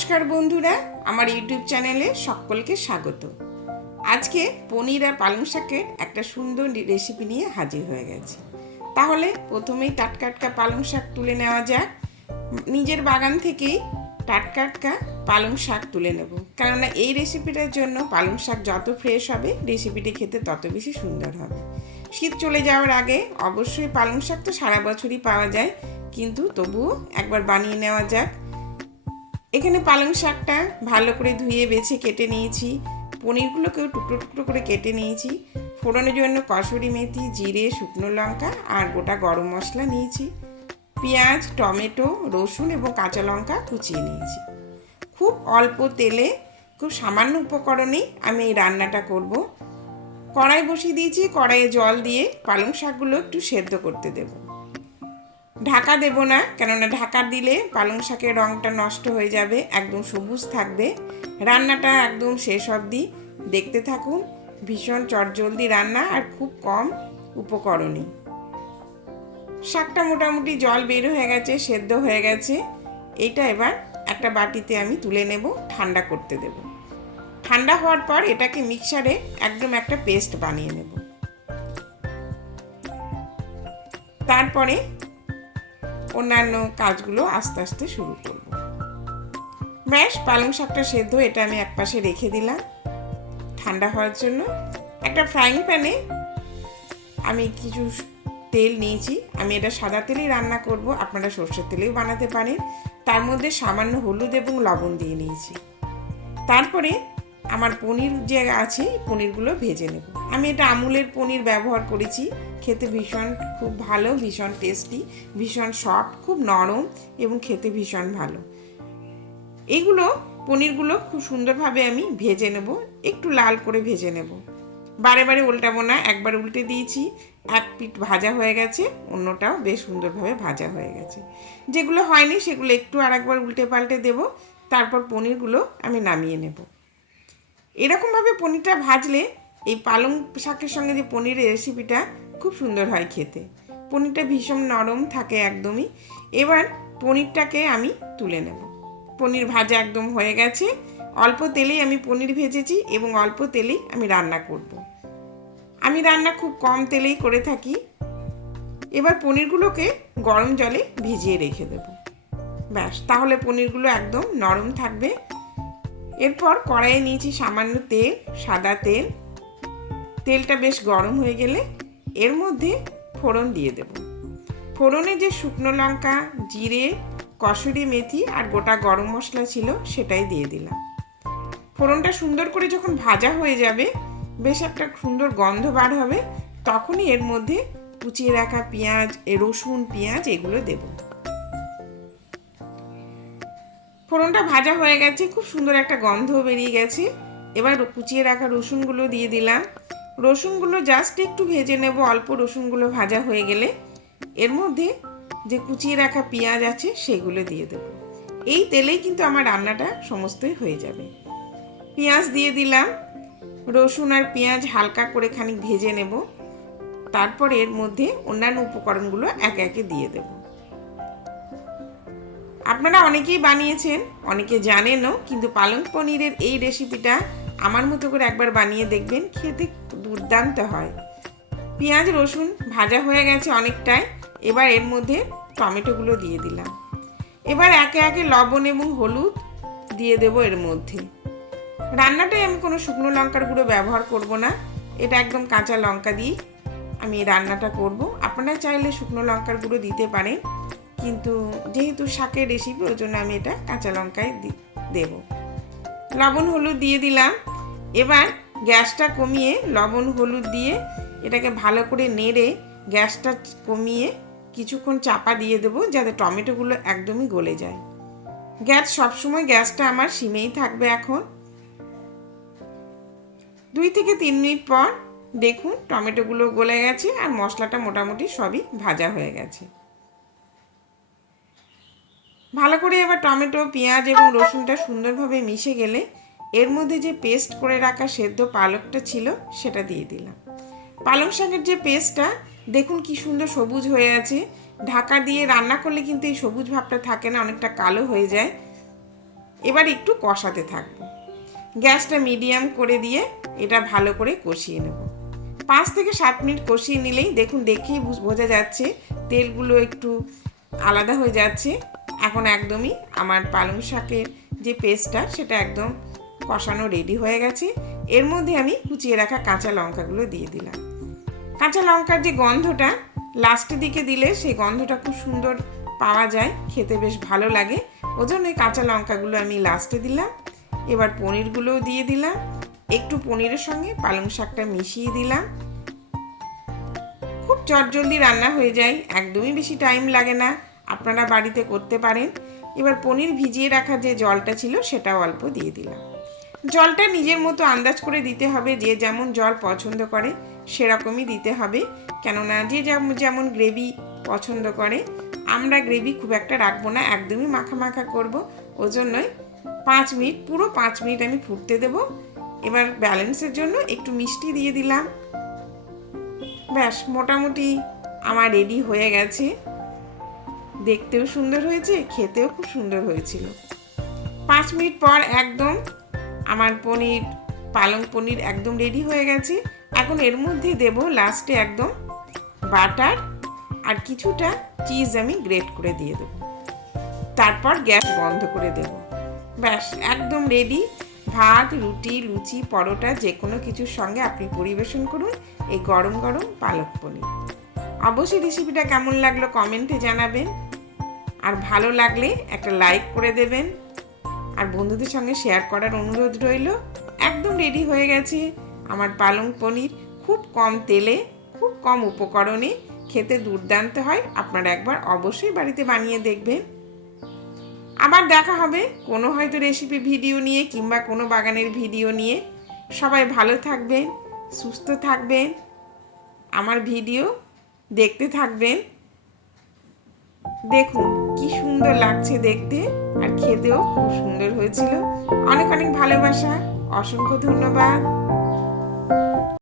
নমস্কার বন্ধুরা, আমার ইউটিউব চ্যানেলে সকলকে স্বাগত। আজকে পনির আর পালং শাকের একটা সুন্দর রেসিপি নিয়ে হাজির হয়ে গেছে। তাহলে প্রথমেই টাটকাটকা পালং শাক তুলে নেওয়া যাক। নিজের বাগান থেকেই টাটকাটকা পালং শাক তুলে নেব। কেননা এই রেসিপিটার জন্য পালং শাক যত ফ্রেশ হবে রেসিপিটি খেতে তত বেশি সুন্দর হবে। শীত চলে যাওয়ার আগে অবশ্যই পালং শাক তো সারা বছরই পাওয়া যায়, কিন্তু তবুও একবার বানিয়ে নেওয়া যাক। এখানে পালং শাকটা ভালো করে ধুয়ে বেছে কেটে নিয়েছি। পনিরগুলোকেও টুকরো টুকরো করে কেটে নিয়েছি। ফোড়নের জন্য কসুরি মেথি, জিরে, শুকনো লঙ্কা আর গোটা গরম মশলা নিয়েছি। পেঁয়াজ, টমেটো, রসুন এবং কাঁচা লঙ্কা কুচিয়ে নিয়েছি। খুব অল্প তেলে, খুব সামান্য উপকরণেই আমি এই রান্নাটা করব। কড়াই বসিয়ে দিয়েছি। কড়াইয়ে জল দিয়ে পালং শাকগুলো একটু সেদ্ধ করতে দেবো। ঢাকা দেব না, কেননা ঢাকা দিলে পালং শাকের রঙটা নষ্ট হয়ে যাবে, একদম সবুজ থাকবে। রান্নাটা একদম শেষ অবধি দেখতে থাকুন, ভীষণ চটজলদি রান্না আর খুব কম উপকরণই। শাকটা মোটামুটি জল বের হয়ে গেছে, সেদ্ধ হয়ে গেছে। এটা এবার একটা বাটিতে আমি তুলে নেব, ঠান্ডা করতে দেব। ঠান্ডা হওয়ার পর এটাকে মিক্সারে একদম একটা পেস্ট বানিয়ে নেব। তারপরে অন্যান্য কাজগুলো আস্তে আস্তে শুরু করব। ব্যাস, পালং শাকটা সেদ্ধ, এটা আমি এক পাশে রেখে দিলাম। ঠান্ডা হওয়ার জন্য একটা ফ্রাইং প্যানে আমি কিছু তেল নিয়েছি। আমি এটা সাদা তেলেই রান্না করব, আপনারা সর্ষের তেলেও বানাতে পারেন। তার মধ্যে সামান্য হলুদ এবং লবণ দিয়ে নিয়েছি। তারপরে আমার পনির যে আছে, পনিরগুলো ভেজে নেব। আমি এটা আমুলের পনির ব্যবহার করেছি। খেতে ভীষণ খুব ভালো, ভীষণ টেস্টি ভীষণ সফট খুব নরম এবং খেতে ভীষণ ভালো। এইগুলো পনিরগুলো খুব সুন্দরভাবে আমি ভেজে নেব, একটু লাল করে ভেজে নেব। বারে বারে উল্টাবো না, একবার উল্টে দিয়েছি, এক পিঠ ভাজা হয়ে গেছে, অন্যটাও বেশ সুন্দরভাবে ভাজা হয়ে গেছে। যেগুলো হয়নি সেগুলো একটু আর একবার উল্টে পাল্টে দেব, তারপর পনিরগুলো আমি নামিয়ে নেব। এরকমভাবে পনিরটা ভাজলে এই পালং শাকের সঙ্গে যে পনিরের রেসিপিটা খুব সুন্দর হয় খেতে। পনিরটা ভীষণ নরম থাকে একদমই। এবার পনিরটাকে আমি তুলে নেব। পনির ভাজা একদম হয়ে গেছে। অল্প তেলেই আমি পনির ভেজেছি এবং অল্প তেলেই আমি রান্না করব। আমি রান্না খুব কম তেলেই করে থাকি। এবার পনিরগুলোকে গরম জলে ভিজিয়ে রেখে দেব। ব্যাস, তাহলে পনিরগুলো একদম নরম থাকবে। এরপর কড়াইয়ে নিয়েছি সামান্য তেল, সাদা তেল। তেলটা বেশ গরম হয়ে গেলে এর মধ্যে ফোড়ন দিয়ে দেব। ফোড়নে যে শুকনো লঙ্কা, জিরে, কসুরি মেথি আর গোটা গরম মশলা ছিল সেটাই দিয়ে দিলাম। ফোড়নটা সুন্দর করে যখন ভাজা হয়ে যাবে, বেশ একটা সুন্দর গন্ধ বার হবে, তখনই এর মধ্যে কুচিয়ে রাখা পেঁয়াজ রসুন, পেঁয়াজ এগুলো দেব। ফোড়নটা ভাজা হয়ে গেছে, খুব সুন্দর একটা গন্ধ বেরিয়ে গেছে। এবার কুচিয়ে রাখা রসুনগুলো দিয়ে দিলাম। রসুনগুলো জাস্ট একটু ভেজে নেব। অল্প রসুনগুলো ভাজা হয়ে গেলে এর মধ্যে যে কুচিয়ে রাখা পেঁয়াজ আছে, সেগুলো দিয়ে দেব। এই তেলেই কিন্তু আমার রান্নাটা সমস্তই হয়ে যাবে। পেঁয়াজ দিয়ে দিলাম। রসুন আর পেঁয়াজ হালকা করে খানিক ভেজে নেব। তারপর এর মধ্যে অন্যান্য উপকরণগুলো একে একে দিয়ে দেব। আপনারা অনেকেই বানিয়েছেন, অনেকে জানেনও, কিন্তু পালং পনিরের এই রেসিপিটা আমার মতো করে একবার বানিয়ে দেখবেন, খেতে দুর্দান্ত হয়। পেঁয়াজ, রসুন ভাজা হয়ে গেছে অনেকটাই। এবার এর মধ্যে টমেটোগুলো দিয়ে দিলাম। এবার একে একে লবণ এবং হলুদ দিয়ে দেব এর মধ্যে। রান্নাটায় আমি কোনো শুকনো লঙ্কার গুঁড়ো ব্যবহার করব না। এটা একদম কাঁচা লঙ্কা দিয়ে আমি রান্নাটা করব। আপনারা চাইলে শুকনো লঙ্কার গুঁড়ো দিতে পারেন। কিন্তু যেহেতু শাকের রেসিপি ওই জন্য আমি এটা কাঁচা লঙ্কায় দেব। লবণ, হলুদ দিয়ে দিলাম। এবার গ্যাসটা কমিয়ে লবণ, হলুদ দিয়ে এটাকে ভালো করে নেড়ে গ্যাসটা কমিয়ে কিছুক্ষণ চাপা দিয়ে দেবো যাতে টমেটোগুলো একদমই গলে যায়। গ্যাস সবসময় গ্যাসটা আমার সিমেই থাকবে এখন। দুই থেকে তিন মিনিট পর দেখুন টমেটোগুলো গলে গেছে আর মশলাটা মোটামুটি সবই ভাজা হয়ে গেছে। ভালো করে এবার টমেটো, পেঁয়াজ এবং রসুনটা সুন্দরভাবে মিশে গেলে এর মধ্যে যে পেস্ট করে রাখা সেদ্ধ পালকটা ছিল, সেটা দিয়ে দিলাম। পালং শাকের যে পেস্টটা, দেখুন কি সুন্দর সবুজ হয়ে আছে। ঢাকা দিয়ে রান্না করলে কিন্তু এই সবুজ ভাবটা থাকে না, অনেকটা কালো হয়ে যায়। এবার একটু কষাতে থাকব। গ্যাসটা মিডিয়াম করে দিয়ে এটা ভালো করে কষিয়ে নেব। পাঁচ থেকে সাত মিনিট কষিয়ে নিলেই দেখুন, দেখেই বুঝ- যাচ্ছে তেলগুলো একটু আলাদা হয়ে যাচ্ছে। এখন একদমই আমার পালং শাকের যে পেস্টটা, সেটা একদম কষানো রেডি হয়ে গেছে। এর মধ্যে আমি কুচিয়ে রাখা কাঁচা লঙ্কাগুলো দিয়ে দিলাম। কাঁচা লঙ্কার যে গন্ধটা লাস্টের দিকে দিলে সেই গন্ধটা খুব সুন্দর পাওয়া যায়, খেতে বেশ ভালো লাগে। ওজন্য এই কাঁচা লঙ্কাগুলো আমি লাস্টে দিলাম। এবার পনিরগুলোও দিয়ে দিলাম। একটু পনিরের সঙ্গে পালং শাকটা মিশিয়ে দিলাম। খুব চটজলদি রান্না হয়ে যায়, একদমই বেশি টাইম লাগে না। আপনারা বাড়িতে করতে পারেন। এবার পনির ভিজিয়ে রাখা যে জলটা ছিল, সেটাও অল্প দিয়ে দিলাম। জলটা নিজের মতো আন্দাজ করে দিতে হবে যে যেমন জল পছন্দ করে, সেরকমই দিতে হবে। কেননা যে যেমন যেমন গ্রেভি পছন্দ করে, আমরা গ্রেভি খুব একটা রাখব না, একদমই মাখা মাখা করব। ওই জন্যই পাঁচ মিনিট, পুরো পাঁচ মিনিট আমি ফুটতে দেব। এবার ব্যালেন্সের জন্য একটু মিষ্টি দিয়ে দিলাম। ব্যাস, মোটামুটি আমার রেডি হয়ে গেছে। দেখতেও সুন্দর হয়েছে, খেতেও খুব সুন্দর হয়েছিল। পাঁচ মিনিট পর একদম আমার পনির, পালং পনির একদম রেডি হয়ে গেছে। এখন এর মধ্যে দেব লাস্টে একদম বাটার আর কিছুটা চিজ আমি গ্রেট করে দিয়ে দেবো। তারপর গ্যাস বন্ধ করে দেব। ব্যাস, একদম রেডি ভাত, রুটি, লুচি, পরোটা যে কোনো কিছুর সঙ্গে আপনি পরিবেশন করুন এই গরম গরম পালক পনির। অবশ্যই রেসিপিটা কেমন লাগল কমেন্টে জানাবেন। আর ভালো লাগলে একটা লাইক করে দেবেন। আর বন্ধুদের সঙ্গে শেয়ার করার অনুরোধ রইল। একদম রেডি হয়ে গেছে। আমার পালং পনির খুব কম তেলে, খুব কম উপকরণে খেতে দুর্দান্ত হয়। আপনারা একবার অবশ্যই বাড়িতে বানিয়ে দেখবেন। আবার দেখা হবে কোনো হয়তো রেসিপি ভিডিও নিয়ে কিংবা কোনো বাগানের ভিডিও নিয়ে। সবাই ভালো থাকবেন, সুস্থ থাকবেন। আমার ভিডিও দেখতে থাকবেন। দেখুন, কি সুন্দর লাগছে দেখতে আর খেতেও খুব সুন্দর হয়েছিল। অনেক অনেক ভালোবাসা, অসংখ্য ধন্যবাদ।